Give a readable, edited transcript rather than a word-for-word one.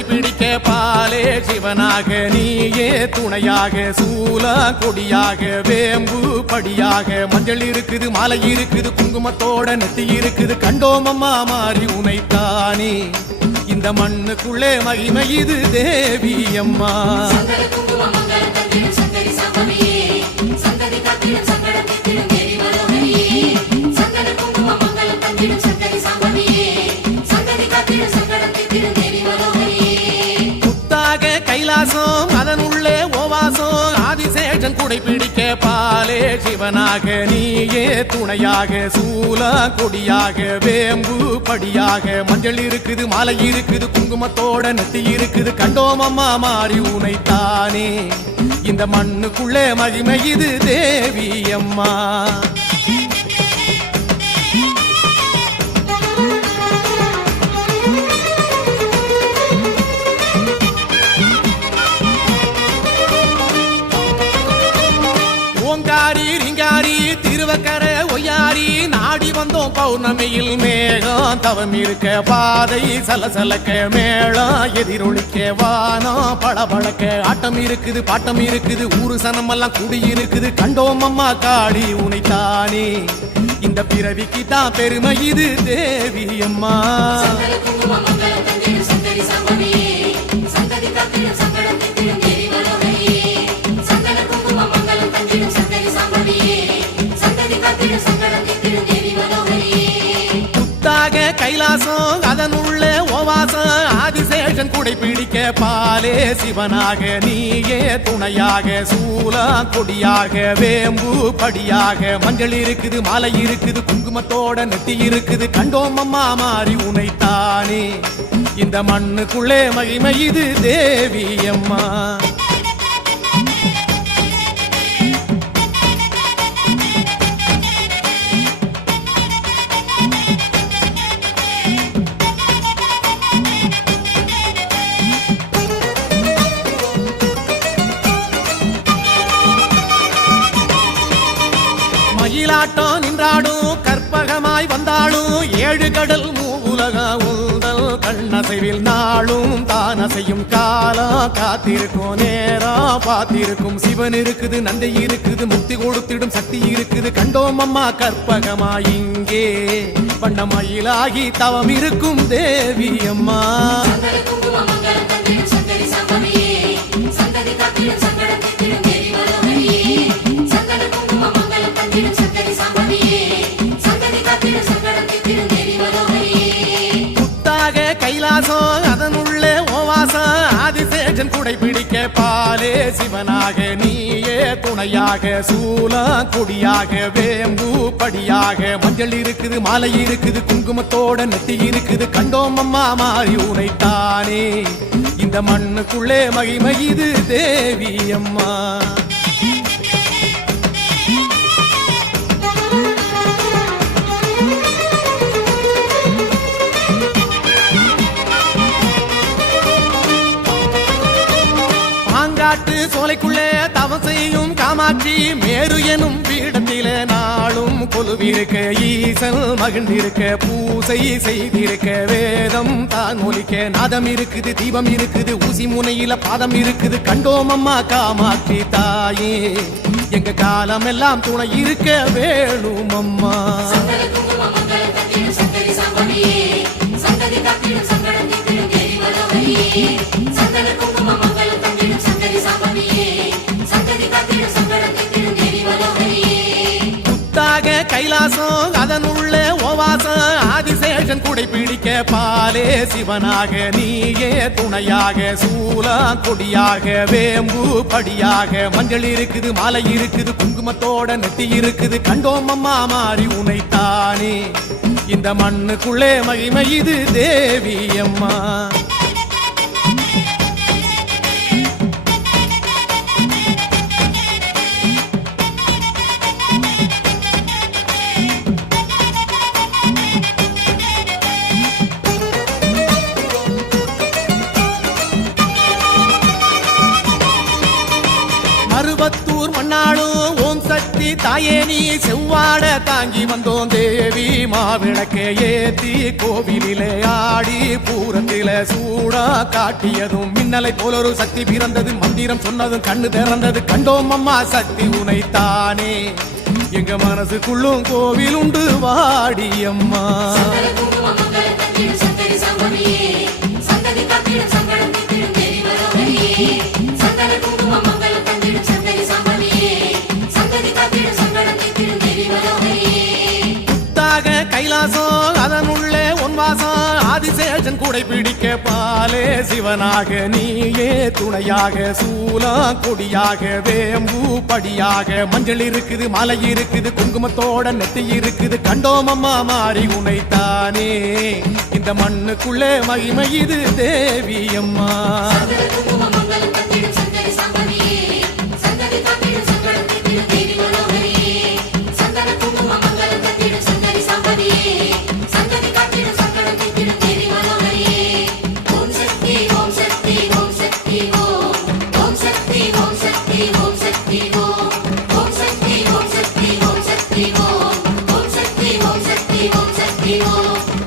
குடைபிடிக்க பாலே சிவனாக நீயே துணையாக சூல கொடியாக வேம்பு படியாக மஞ்சள் இருக்குது மாலை இருக்குது குங்குமத்தோட நெத்தி இருக்குது கண்டோமம்மா மாறி உனைத்தானே இந்த மண்ணுக்குள்ளே மகிமை இது தேவி அம்மா புத்தாக கைலாசம் அதன் உள்ளே ஓவாசம் ஆதிசேஷன் குடைபிடிக்க பாலே சிவனாக நீயே துணையாக சூல கொடியாக வேம்பு படியாக மஞ்சள் இருக்குது மாலை இருக்குது குங்குமத்தோட நெத்தி இருக்குது கண்டோமம்மா மாறி உனைத்தானே இந்த மண்ணுக்குள்ளே மகிமை இது தேவி அம்மா ஓங்காரி ரிங்காரி திருவக்கரை ஒய்யாரி நாடி வந்தோம் பௌர்ணமியில் மேகம் தவம் இருக்க பாதை சலசலக்க மேளம் எதிரொலிக்க வானம் பளபளக்க ஆட்டம் இருக்குது பாட்டம் இருக்குது ஊரு சனமெல்லாம் கூடி இருக்குது கண்டோம் அம்மா காளி உனைத்தானே இந்த பிறவிக்கு தான் பெருமை இது தேவி அம்மா புத்தாக கைலாசம் அதன் உள்ளே ஓவாசம் ஆதிசேஷன் குடைபிடிக்க பாலே சிவனாக நீயே துணையாக சூல கொடியாக வேம்பு படியாக மஞ்சள் இருக்குது மாலை இருக்குது குங்குமத்தோட நெத்தி இருக்குது கண்டோமம்மா மாறி உனைத்தானே இந்த மண்ணுக்குள்ளே மகிமை இது தேவி அம்மா மயிலாட்டம் நின்றாடும் கற்பகமாய் வந்தாலும் ஏழு கடல் மூவுலக உந்தல் கண்ணசைவில் நாளும் தானசையும் காலம் காத்திருக்கும் நேரம் பார்த்திருக்கும் சிவன் இருக்குது நந்தை இருக்குது முக்தி கொடுத்திடும் சக்தி இருக்குது கண்டோம் அம்மா கற்பகமாய் இங்கே வண்ண மயிலாகி தவம் இருக்கும் தேவி அம்மா புத்தாக கைலாசம் அதன் உள்ளே ஓவாசம் ஆதிசேஷன் குடைபிடிக்க பாலே சிவனாக நீயே துணையாக சூல கொடியாக வேம்பு படியாக மஞ்சள் இருக்குது மாலை இருக்குது குங்குமத்தோட நெத்தி இருக்குது கண்டோம் அம்மா மாறி உனைத்தானே இந்த மண்ணுக்குள்ளே மகிமை இது தேவி அம்மா காட்டு சோலைக்குள்ளே தவம் செய்யும் காமாட்சி மேரு எனும் பீடத்திலே நாளும் கொலுவிருக்க ஈசல் மகிழ்ந்திருக்க பூசை செய்திருக்க வேதம் தான் ஒலிக்க நாதம் இருக்குது தீபம் இருக்குது ஊசி முனையில பாதம் இருக்குது கண்டோம் அம்மா காமாட்சி தாயே எங்க காலம் எல்லாம் துணை இருக்க வேணும் அம்மா புத்தாக கைலாசம் அதன் உள்ளே ஓவாசம் ஆதிசேஷன் குடைபிடிக்க பாலே சிவனாக நீயே துணையாக சூல கொடியாக வேம்பு படியாக மஞ்சள் இருக்குது மாலை இருக்குது குங்குமத்தோட நெத்தி இருக்குது கண்டோம் அம்மா மாறி உனைத்தானே இந்த மண்ணுக்குள்ளே மகிமை இது தேவி அம்மா மருவத்தூர் மண்ணாளும் ஓம் சக்தி தாய் தாயே நீ செவ்வாட தாங்கி வந்தோம் தேவி மாவிளக்கே ஏத்தி கோவிலிலே ஆடி பூரத்தில சூடா காட்டியதும் மின்னலை போல ஒரு சக்தி பிறந்தது மந்திரம் சொன்னதும் கண்ணு திறந்தது கண்டோம் அம்மா சக்தி உனைத்தானே எங்க மனசுக்குள்ளும் கோவில் உண்டு வாடி அம்மா கைலாசம் அதனுள்ளே ஒன்வாசம் ஆதிசேஷன் கூடை பிடிக்க பாலே சிவனாக நீயே துணையாக சூலம் கொடியாக வேம்பு படியாக மஞ்சள் இருக்குது மலை இருக்குது குங்குமத்தோட நெத்தி இருக்குது கண்டோம் அம்மா மாறி உனைத்தானே இந்த மண்ணுக்குள்ளே மகிமை இது தேவி அம்மா Om Shakti Om